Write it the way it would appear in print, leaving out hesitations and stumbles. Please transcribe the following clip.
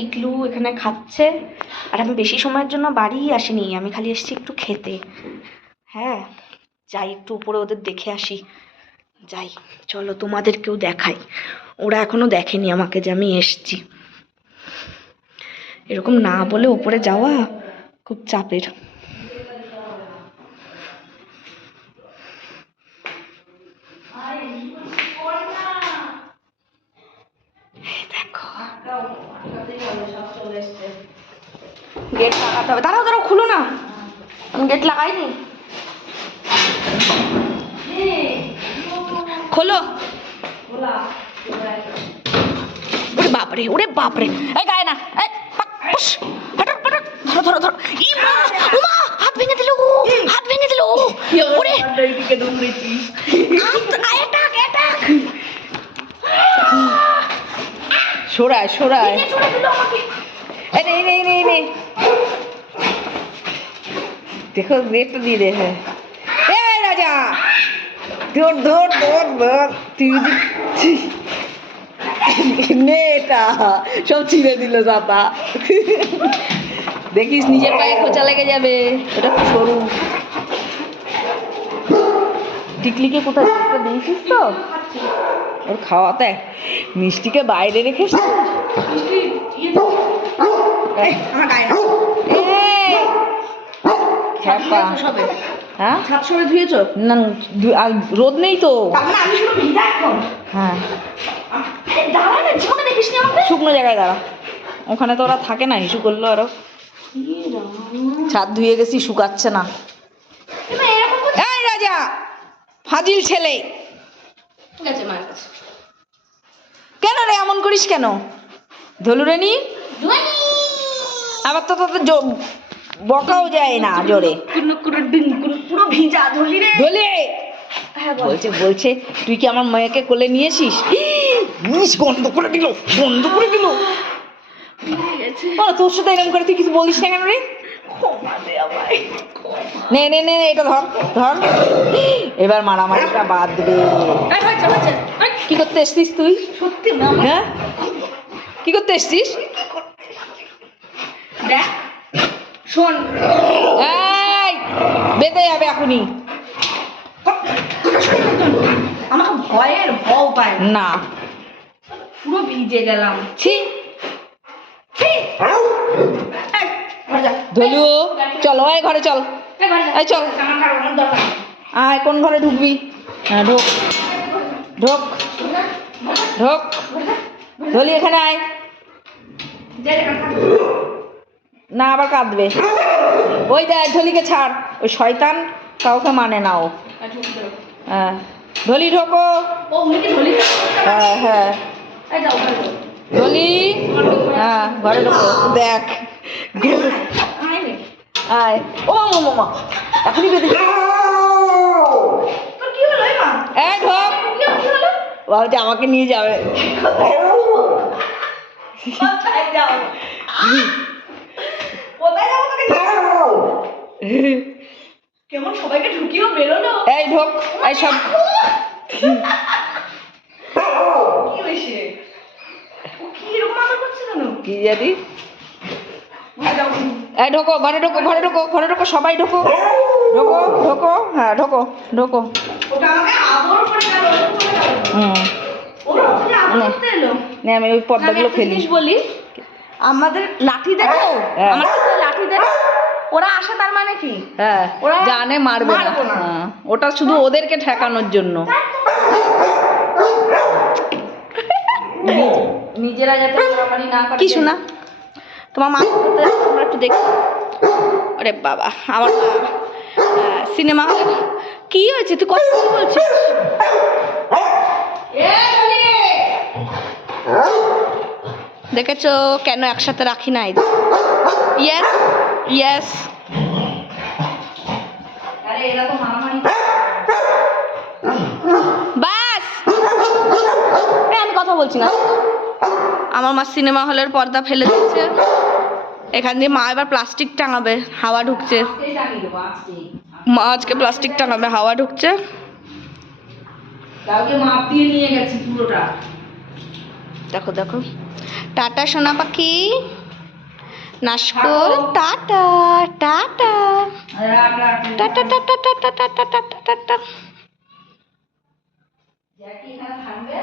টিকলু এখানে খাচ্ছে, আর আমি বেশি সময়ের জন্য বাড়িই আসিনি, আমি খালি এসেছি একটু খেতে। হ্যাঁ, যাই একটু উপরে ওদের দেখে আসি। যাই, চলো তোমাদেরকেও দেখাই। ওরা এখনো দেখেনি আমাকে যে আমি এসছি। এরকম না বলে উপরে যাওয়া খুব চাপের। দেখো গেট লাগাতে হবে। দাঁড়াও দাঁড়াও, খুলো না, গেট লাগাইনি। খোলো। ওরে বাপরে, ওরে বাপরে, এই গায়ে না, ধরো ধরো ধরো। ইমা উমা, হাত ভেঙে দিল, হাত ভেঙে দিল। ওরে এইদিকে দৌড়েছি, অ্যাটাক অ্যাটাক। সরায় সরায়, এই নে নে নে নে, দেখো গেটটা দিয়ে দে। হ্যাঁ, এই রাজা, ধর ধর ধর ধর, তুই নে, এটা সব ছিঁড়ে দিল জাতা। দেখিস নিজের পায়ে খোঁচা লেগে যাবে, এটা খুব সরু। টিকলিকে কোথায় দিয়েছিস তো ওর খাওয়াতে? মিষ্টিকে বাইরে রেখেছিস? হ্যাঁ, না রোদ নেই তো। হ্যাঁ, শুকনো জায়গায় দাঁড়া, ওখানে তো ওরা থাকে না, ইস্যু করলো আরো। ছাদ ধুয়ে গেছি, শুকাচ্ছে না। এই রাজা, ফাজিল ছেলে, কেন রে এমন করিস কেন? ধলু রে নি, আবার তো তোদের বকাও যায় না জোরে। পুরো ভিজা ধলি রে, ধলি। বলছে বলছে তুই কি আমার মেয়েকে কোলে নিয়েছিস? গন্ধ করে দিল, গন্ধ করে দিল। তোর সাথে এরকম করে তুই কিছু বলিস না কেন রে? নে নে নে, এটা ধর ধর, এবার মারামারিটা বাদ দেবে। কি করতে এসছিস তুই? সত্যি হ্যাঁ, কি করতে এসছিস? শোন, এই বেঁধে যাবে এখনই। আমাকে ভয়ের ভয় পায় না, পুরো ভিজে গেলাম। ছি ধলু, চলো এই ঘরে চল, এই চল, আয় কোন ঘরে ঢুকবি? হ্যাঁ ঢোক ঢোক ঢোক, ধলি এখানে আয়। না আবার কাঁদবে। ওই দেখ ধলিকে ছাড়, ওই শয়তান কাউকে মানে না ও। হ্যাঁ ধলি ঢোকো। হ্যাঁ হ্যাঁ ধলি, হ্যাঁ ঘরে ঢোকো। দেখ আয়, ও মামা এখনই বেঁধে। এই ঢোক, বলছে আমাকে নিয়ে যাবে। কেমন সবাইকে ঢুকিও বেরোলো। এই ঢোক, এই সব কি হয়েছে? ও কি এরকম আমার করছে কেন কি জানি। এই ঢোকো ঘরে, ঢোকো ঘরে, ঢোকো ঘরে, ঢোকো সবাই ঢোকো, ঢোকো ঢোকো, হ্যাঁ ঢোকো ঢোকো। ওটা আমাকে আদর করে গেল। নে আমি ওই পর্দাগুলো ফেলি। বলি আমাদের লাঠি দেখো, আমার লাঠি দেখো, ওরা আসে তার মানে কি? হ্যাঁ ওরা জানে মারবে না, ওটা শুধু ওদেরকে ঠেকানোর জন্য, নিজেরা যাতে মারামারি না করে। কি শোনা তোমার মা আমরা একটু দেখি। আরে বাবা, আমার সিনেমা কি হয়েছে? তুই কথা কি বলছিস? দেখেছো কেন একসাথে রাখি নাই? ইয়েস ইয়েস, বাস আমি কথা বলছি না। আমার মা সিনেমা হলের পর্দা ফেলে দিচ্ছে, এখান দিয়ে মা এবার প্লাস্টিক টাঙাবে, হাওয়া ঢুকছে। মা আজকে প্লাস্টিক টাঙাবে, হাওয়া ঢুকছে। কালকে মাপ দিয়ে নিয়ে গেছি পুরোটা। দেখো দেখো টাটা সোনা পাখি, নাশকল, টাটা টাটা টাটা টাটা টাটা টাটা টাটা টাটা। জ্যাকি এখানে থাকবে,